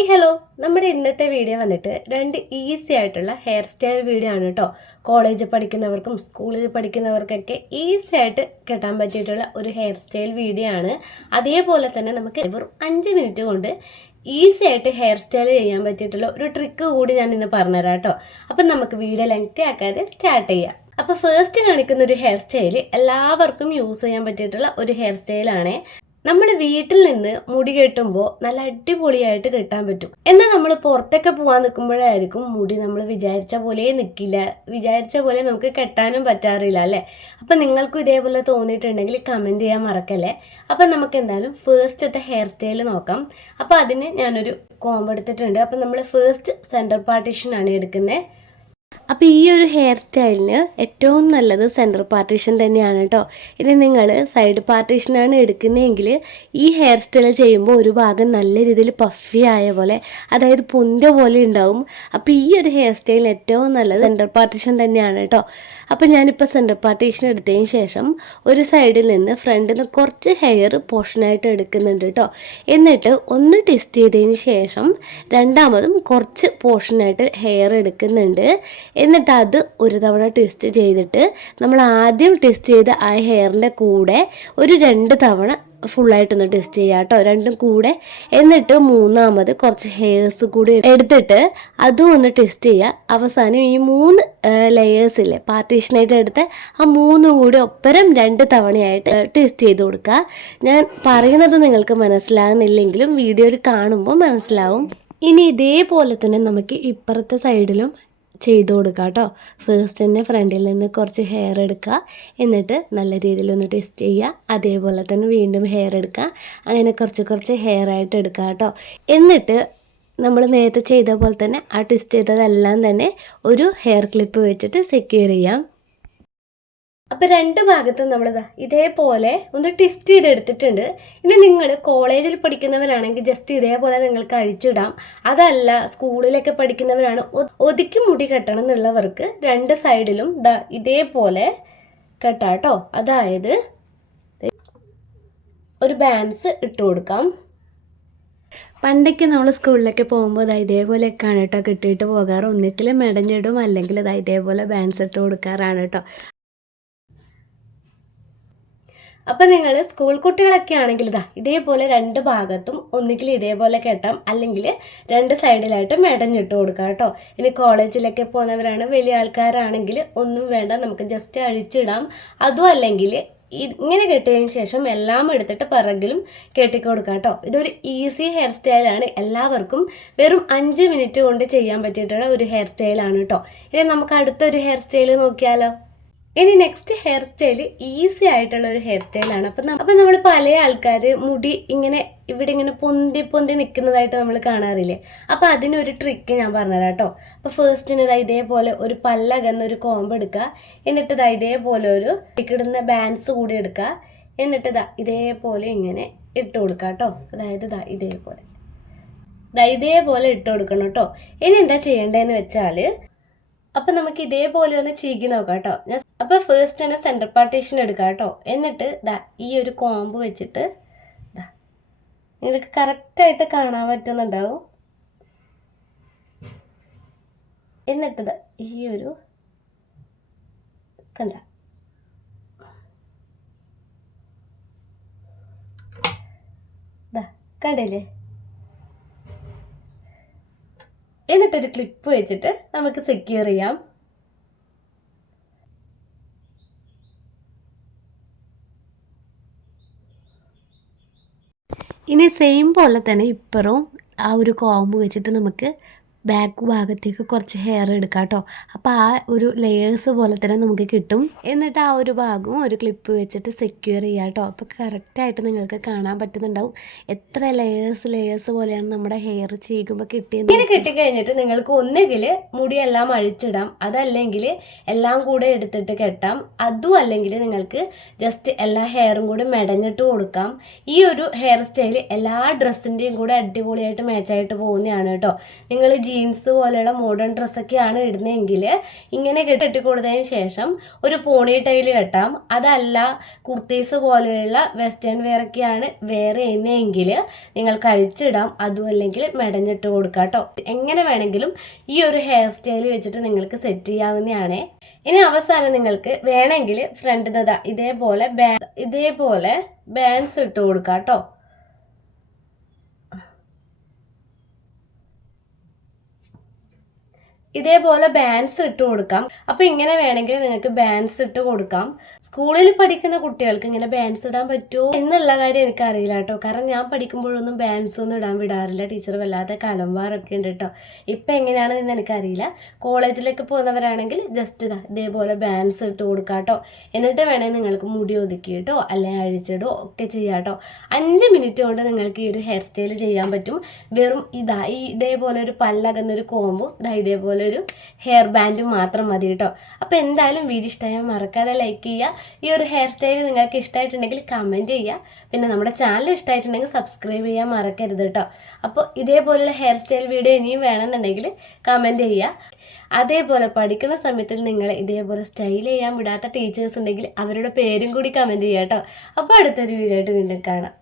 Hi hello നമ്മുടെ ഇന്നത്തെ video വന്നിട്ട് രണ്ട് ഈസി ആയിട്ടുള്ള ഹെയർ സ്റ്റൈൽ വീഡിയോ ആണ് കേട്ടോ. കോളേജിൽ പഠിക്കുന്നവർക്കും സ്കൂളിൽ പഠിക്കുന്നവർക്കൊക്കെ ഈസി ആയിട്ട് കെട്ടാൻ പറ്റിയിട്ടുള്ള ഒരു ഹെയർ സ്റ്റൈൽ വീഡിയോ ആണ്. അതേപോലെ തന്നെ നമുക്ക് വെറും അഞ്ച് മിനിറ്റ് കൊണ്ട് ഈസി ആയിട്ട് ഹെയർ സ്റ്റൈൽ ചെയ്യാൻ പറ്റിയിട്ടുള്ള ഒരു ട്രിക്ക് കൂടി ഞാൻ ഇന്ന് പറഞ്ഞുതരാം കേട്ടോ. അപ്പം നമുക്ക് വീഡിയോ ലെങ്തി ആക്കാതെ സ്റ്റാർട്ട് ചെയ്യാം. അപ്പോൾ ഫസ്റ്റ് കാണിക്കുന്ന ഒരു ഹെയർ സ്റ്റൈൽ എല്ലാവർക്കും യൂസ് ചെയ്യാൻ പറ്റിയിട്ടുള്ള ഒരു ഹെയർ സ്റ്റൈലാണ് നമ്മൾ വീട്ടിൽ നിന്ന് മുടി കെട്ടുമ്പോൾ നല്ല അടിപൊളിയായിട്ട് കെട്ടാൻ പറ്റും. എന്നാൽ നമ്മൾ പുറത്തൊക്കെ പോകാൻ നിൽക്കുമ്പോഴായിരിക്കും മുടി നമ്മൾ വിചാരിച്ച പോലെ നിൽക്കില്ല. വിചാരിച്ച പോലെ നമുക്ക് കെട്ടാനും പറ്റാറില്ല അല്ലേ? അപ്പം നിങ്ങൾക്കും ഇതേപോലെ തോന്നിയിട്ടുണ്ടെങ്കിൽ കമന്റ് ചെയ്യാൻ മറക്കല്ലേ? അപ്പം നമുക്ക് എന്തായാലും ഫേസ്റ്റത്തെ ഹെയർ സ്റ്റൈൽ നോക്കാം. അപ്പോൾ അതിന് ഞാനൊരു കോമ്പ് എടുത്തിട്ടുണ്ട്. അപ്പം നമ്മൾ ഫേസ്റ്റ് സെന്റർ പാർട്ടീഷനാണ് എടുക്കുന്നത്. അപ്പോൾ ഈ ഒരു ഹെയർ സ്റ്റൈലിന് ഏറ്റവും നല്ലത് സെന്റർ പാർട്ടീഷൻ തന്നെയാണ് കേട്ടോ. ഇനി നിങ്ങൾ സൈഡ് പാർട്ടീഷനാണ് എടുക്കുന്നതെങ്കിൽ ഈ ഹെയർ സ്റ്റൈൽ ചെയ്യുമ്പോൾ ഒരു ഭാഗം നല്ല രീതിയിൽ പഫി ആയ പോലെ അതായത് പുന്ത പോലെ ഉണ്ടാവും. അപ്പോൾ ഈ ഒരു ഹെയർ സ്റ്റൈലിന് ഏറ്റവും നല്ലത് സെന്റർ പാർട്ടീഷൻ തന്നെയാണ് കേട്ടോ. അപ്പോൾ ഞാനിപ്പോൾ സെന്റർ പാർട്ടീഷൻ എടുത്തതിന് ശേഷം ഒരു സൈഡിൽ നിന്ന് ഫ്രണ്ടിൽ നിന്ന് കുറച്ച് ഹെയർ പോർഷനായിട്ട് എടുക്കുന്നുണ്ട് കേട്ടോ. എന്നിട്ട് ഒന്ന് ട്വിസ്റ്റ് ചെയ്തതിന് ശേഷം രണ്ടാമതും കുറച്ച് പോർഷനായിട്ട് ഹെയർ എടുക്കുന്നുണ്ട്. എന്നിട്ട് അത് ഒരു തവണ ട്വിസ്റ്റ് ചെയ്തിട്ട് നമ്മൾ ആദ്യം ട്വിസ്റ്റ് ചെയ്ത ആ ഹെയറിന്റെ കൂടെ ഒരു രണ്ട് തവണ ഫുള്ളായിട്ടൊന്ന് ടെസ്റ്റ് ചെയ്യുക കേട്ടോ. രണ്ടും കൂടെ. എന്നിട്ട് മൂന്നാമത് കുറച്ച് ഹെയർസ് കൂടി എടുത്തിട്ട് അതും ഒന്ന് ടെസ്റ്റ് ചെയ്യുക. അവസാനം ഈ മൂന്ന് ലെയേഴ്സില്ലേ പാർട്ടീഷനായിട്ട് എടുത്ത് ആ മൂന്നും കൂടി ഒപ്പരം രണ്ട് തവണയായിട്ട് ടെസ്റ്റ് ചെയ്ത് കൊടുക്കുക. ഞാൻ പറയുന്നത് നിങ്ങൾക്ക് മനസ്സിലാകുന്നില്ലെങ്കിലും വീഡിയോയിൽ കാണുമ്പോൾ മനസ്സിലാവും. ഇനി ഇതേപോലെ തന്നെ നമുക്ക് ഇപ്പുറത്തെ സൈഡിലും ചെയ്ത് കൊടുക്കുക കേട്ടോ. ഫേസ്റ്റ് തന്നെ ഫ്രണ്ടിൽ നിന്ന് കുറച്ച് ഹെയർ എടുക്കുക. എന്നിട്ട് നല്ല രീതിയിൽ ഒന്ന് ടെസ്റ്റ് ചെയ്യുക. അതേപോലെ തന്നെ വീണ്ടും ഹെയർ എടുക്കുക. അങ്ങനെ കുറച്ച് കുറച്ച് ഹെയർ ആയിട്ട് എടുക്കുക കേട്ടോ. എന്നിട്ട് നമ്മൾ നേരത്തെ ചെയ്ത പോലെ തന്നെ ആ ട്വിസ്റ്റ് ചെയ്തതെല്ലാം തന്നെ ഒരു ഹെയർ ക്ലിപ്പ് വെച്ചിട്ട് സെക്യൂർ ചെയ്യാം. അപ്പോൾ രണ്ട് ഭാഗത്തും നമ്മളിതാ ഇതേപോലെ ഒന്ന് ട്വിസ്റ്റ് ചെയ്തെടുത്തിട്ടുണ്ട്. ഇനി നിങ്ങൾ കോളേജിൽ പഠിക്കുന്നവരാണെങ്കിൽ ജസ്റ്റ് ഇതേപോലെ നിങ്ങൾക്ക് അഴിച്ചിടാം. അതല്ല സ്കൂളിലൊക്കെ പഠിക്കുന്നവരാണ് ഒതുക്കി മുടി കെട്ടണം എന്നുള്ളവർക്ക് രണ്ട് സൈഡിലും ദാ ഇതേപോലെ കെട്ടാട്ടോ. അതായത് ഒരു ബാൻസ് ഇട്ട് കൊടുക്കാം. പണ്ടൊക്കെ നമ്മൾ സ്കൂളിലൊക്കെ പോകുമ്പോൾ ഇതാ ഇതേപോലെയൊക്കെയാണ് കേട്ടോ കെട്ടിയിട്ട് പോകാറ്. ഒന്നിക്കിൽ മെടഞ്ഞിടും. അല്ലെങ്കിൽ ഇതാ ഇതേപോലെ ബാൻസ് ഇട്ട് കൊടുക്കാറാണ് കേട്ടോ. അപ്പം നിങ്ങൾ സ്കൂൾ കുട്ടികളൊക്കെ ആണെങ്കിൽ ഇതാ ഇതേപോലെ രണ്ട് ഭാഗത്തും ഒന്നുകിൽ ഇതേപോലെ കെട്ടാം അല്ലെങ്കിൽ രണ്ട് സൈഡിലായിട്ട് മെടഞ്ഞിട്ട് കൊടുക്കാം കേട്ടോ. ഇനി കോളേജിലൊക്കെ പോകുന്നവരാണ് വലിയ ആൾക്കാരാണെങ്കിൽ ഒന്നും വേണ്ട നമുക്ക് ജസ്റ്റ് അഴിച്ചിടാം. അതും അല്ലെങ്കിൽ ഇങ്ങനെ കെട്ടിയതിന് ശേഷം എല്ലാം എടുത്തിട്ട് പിറകിലും കെട്ടിക്കൊടുക്കാം കേട്ടോ. ഇതൊരു ഈസി ഹെയർ സ്റ്റൈലാണ് എല്ലാവർക്കും വെറും അഞ്ച് മിനിറ്റ് കൊണ്ട് ചെയ്യാൻ പറ്റിയിട്ടുള്ള ഒരു ഹെയർ സ്റ്റൈലാണ് കേട്ടോ. ഇനി നമുക്ക് അടുത്തൊരു ഹെയർ സ്റ്റൈൽ നോക്കിയാലോ? ഇനി നെക്സ്റ്റ് ഹെയർ സ്റ്റൈൽ ഈസി ആയിട്ടുള്ള ഒരു ഹെയർ സ്റ്റൈലാണ് അപ്പം അപ്പം നമ്മൾ പല ആൾക്കാർ മുടി ഇങ്ങനെ ഇവിടെ ഇങ്ങനെ പൊന്തി പൊന്തി നിൽക്കുന്നതായിട്ട് നമ്മൾ കാണാറില്ലേ? അപ്പം അതിനൊരു ട്രിക്ക് ഞാൻ പറഞ്ഞുതരാം കേട്ടോ. അപ്പോൾ ഫേസ്റ്റിന് ഇതാ ഇതേപോലെ ഒരു പല്ലകന്ന ഒരു കോമ്പ് എടുക്കുക. എന്നിട്ട് ഇതാ ഇതേപോലെ ഒരു ഇടുന്ന ബാൻസ് കൂടി എടുക്കുക. എന്നിട്ട് ഇതാ ഇതേപോലെ ഇങ്ങനെ ഇട്ട് കൊടുക്കുക കേട്ടോ. അതായത് ഇതാ ഇതേപോലെ. ദാ ഇതേപോലെ ഇട്ട് കൊടുക്കണം കേട്ടോ. ഇനി എന്താ ചെയ്യേണ്ടതെന്ന് വെച്ചാൽ അപ്പം നമുക്ക് ഇതേപോലെ ഒന്ന് ചീകി നോക്കാം കേട്ടോ. ഞാൻ അപ്പോൾ ഫസ്റ്റ് തന്നെ സെന്റർ പാർട്ടീഷൻ എടുക്കാം കേട്ടോ. എന്നിട്ട് ദാ ഈ ഒരു കോമ്പ് വെച്ചിട്ട് ദാ നിങ്ങൾക്ക് കറക്റ്റായിട്ട് കാണാൻ പറ്റുന്നുണ്ടാവും. എന്നിട്ട് ദാ ഈ ഒരു കണ്ട. കണ്ടില്ലേ? എന്നിട്ടൊരു ക്ലിപ്പ് വെച്ചിട്ട് നമുക്ക് സെക്യൂർ ചെയ്യാം. ഇനി സെയിം പോലെ തന്നെ ഇപ്പുറവും ആ ഒരു കോമ്പ് വെച്ചിട്ട് നമുക്ക് ബാക്ക് ഭാഗത്തേക്ക് കുറച്ച് ഹെയർ എടുക്കാം കേട്ടോ അപ്പോൾ ആ ഒരു ലെയേഴ്സ് പോലെ തന്നെ നമുക്ക് കിട്ടും. എന്നിട്ട് ആ ഒരു ഭാഗവും ഒരു ക്ലിപ്പ് വെച്ചിട്ട് സെക്യൂർ ചെയ്യാം കേട്ടോ അപ്പോൾ കറക്റ്റായിട്ട് നിങ്ങൾക്ക് കാണാൻ പറ്റുന്നുണ്ടാവും. എത്ര ലെയേഴ്സ് ലെയേഴ്സ് പോലെയാണ് നമ്മുടെ ഹെയർ ചെയ്യുമ്പോൾ കിട്ടിയത് ഇങ്ങനെ കിട്ടിക്കഴിഞ്ഞിട്ട് നിങ്ങൾക്ക് ഒന്നുകിൽ മുടിയെല്ലാം അഴിച്ചിടാം. അതല്ലെങ്കിൽ എല്ലാം കൂടെ എടുത്തിട്ട് കെട്ടാം. അതും അല്ലെങ്കിൽ നിങ്ങൾക്ക് ജസ്റ്റ് എല്ലാ ഹെയറും കൂടി മെടഞ്ഞിട്ട് കൊടുക്കാം. ഈ ഒരു ഹെയർ സ്റ്റൈൽ എല്ലാ ഡ്രസ്സിന്റെയും കൂടെ അടിപൊളിയായിട്ട് മാച്ചായിട്ട് പോകുന്നതാണ് കേട്ടോ നിങ്ങൾ ജീൻസ് പോലെയുള്ള മോഡേൺ ഡ്രസ്സൊക്കെയാണ് ഇടുന്നതെങ്കിൽ ഇങ്ങനെ കെട്ടി കൊടുത്തതിന് ശേഷം ഒരു പോണി ടൈൽ കെട്ടാം. അതല്ല കുർത്തീസ് പോലെയുള്ള വെസ്റ്റേൺ വെയറൊക്കെയാണ് വെയർ ചെയ്യുന്നതെങ്കിൽ നിങ്ങൾ കഴിച്ചിടാം. അതും അല്ലെങ്കിൽ മെടഞ്ഞിട്ട് കൊടുക്കാം കേട്ടോ. എങ്ങനെ വേണമെങ്കിലും ഈ ഒരു ഹെയർ സ്റ്റൈൽ വെച്ചിട്ട് നിങ്ങൾക്ക് സെറ്റ് ചെയ്യാവുന്നതാണ്. ഇനി അവസാനം നിങ്ങൾക്ക് വേണമെങ്കിൽ ഫ്രണ്ട് ദാ ഇതേപോലെ ഇതേപോലെ ബാൻസ് ഇട്ട് കൊടുക്കാം കേട്ടോ. ഇതേപോലെ ബാൻസ് ഇട്ട് കൊടുക്കാം. അപ്പോൾ ഇങ്ങനെ വേണമെങ്കിൽ നിങ്ങൾക്ക് ബാൻസ് ഇട്ട് കൊടുക്കാം. സ്കൂളിൽ പഠിക്കുന്ന കുട്ടികൾക്ക് ഇങ്ങനെ ബാൻസ് ഇടാൻ പറ്റുമോ എന്നുള്ള കാര്യം എനിക്കറിയില്ല കേട്ടോ. കാരണം ഞാൻ പഠിക്കുമ്പോഴൊന്നും ബാൻസ് ഒന്നും ഇടാൻ വിടാറില്ല. ടീച്ചർ വല്ലാത്ത കലമ്പാറൊക്കെ ഉണ്ട് കേട്ടോ. ഇപ്പം എങ്ങനെയാണെന്ന് എനിക്കറിയില്ല കോളേജിലേക്ക് പോകുന്നവരാണെങ്കിൽ ജസ്റ്റ് ഇതാ ഇതേപോലെ ബാൻസ് ഇട്ട് കൊടുക്കാം കേട്ടോ. എന്നിട്ട് വേണമെങ്കിൽ നിങ്ങൾക്ക് മുടി ഒതുക്കി ഒതുക്കിയിട്ടോ അല്ലെങ്കിൽ അഴിച്ചിടോ ഒക്കെ ചെയ്യാം കേട്ടോ. അഞ്ച് മിനിറ്റ് കൊണ്ട് നിങ്ങൾക്ക് ഈ ഒരു ഹെയർ സ്റ്റൈൽ ചെയ്യാൻ പറ്റും. വെറും ഇതാ ഈ ഇതേപോലെ ഒരു പല്ലകുന്നൊരു കോമ്പും ഇതാ ഇതേപോലെ ഒരു ഹെയർ ബാൻഡ് മാത്രം മതി കേട്ടോ. അപ്പോൾ എന്തായാലും വീഡിയോ ഇഷ്ടമായാൽ മറക്കാതെ ലൈക്ക് ചെയ്യുക. ഈ ഒരു ഹെയർ സ്റ്റൈൽ നിങ്ങൾക്ക് ഇഷ്ടമായിട്ടുണ്ടെങ്കിൽ കമന്റ് ചെയ്യുക. പിന്നെ നമ്മുടെ ചാനൽ ഇഷ്ടമായിട്ടുണ്ടെങ്കിൽ സബ്സ്ക്രൈബ് ചെയ്യാൻ മറക്കരുത് കേട്ടോ. അപ്പോൾ ഇതേപോലുള്ള ഹെയർ സ്റ്റൈൽ വീഡിയോ ഇനിയും വേണമെന്നുണ്ടെങ്കിൽ കമന്റ് ചെയ്യുക. അതേപോലെ പഠിക്കുന്ന സമയത്തിൽ നിങ്ങൾ ഇതേപോലെ സ്റ്റൈൽ ചെയ്യാൻ വിടാത്ത ടീച്ചേഴ്സ് ഉണ്ടെങ്കിൽ അവരുടെ പേരും കൂടി കമന്റ് ചെയ്യാം കേട്ടോ. അപ്പോൾ അടുത്തൊരു വീഡിയോ ആയിട്ട് വീണ്ടും കാണാം.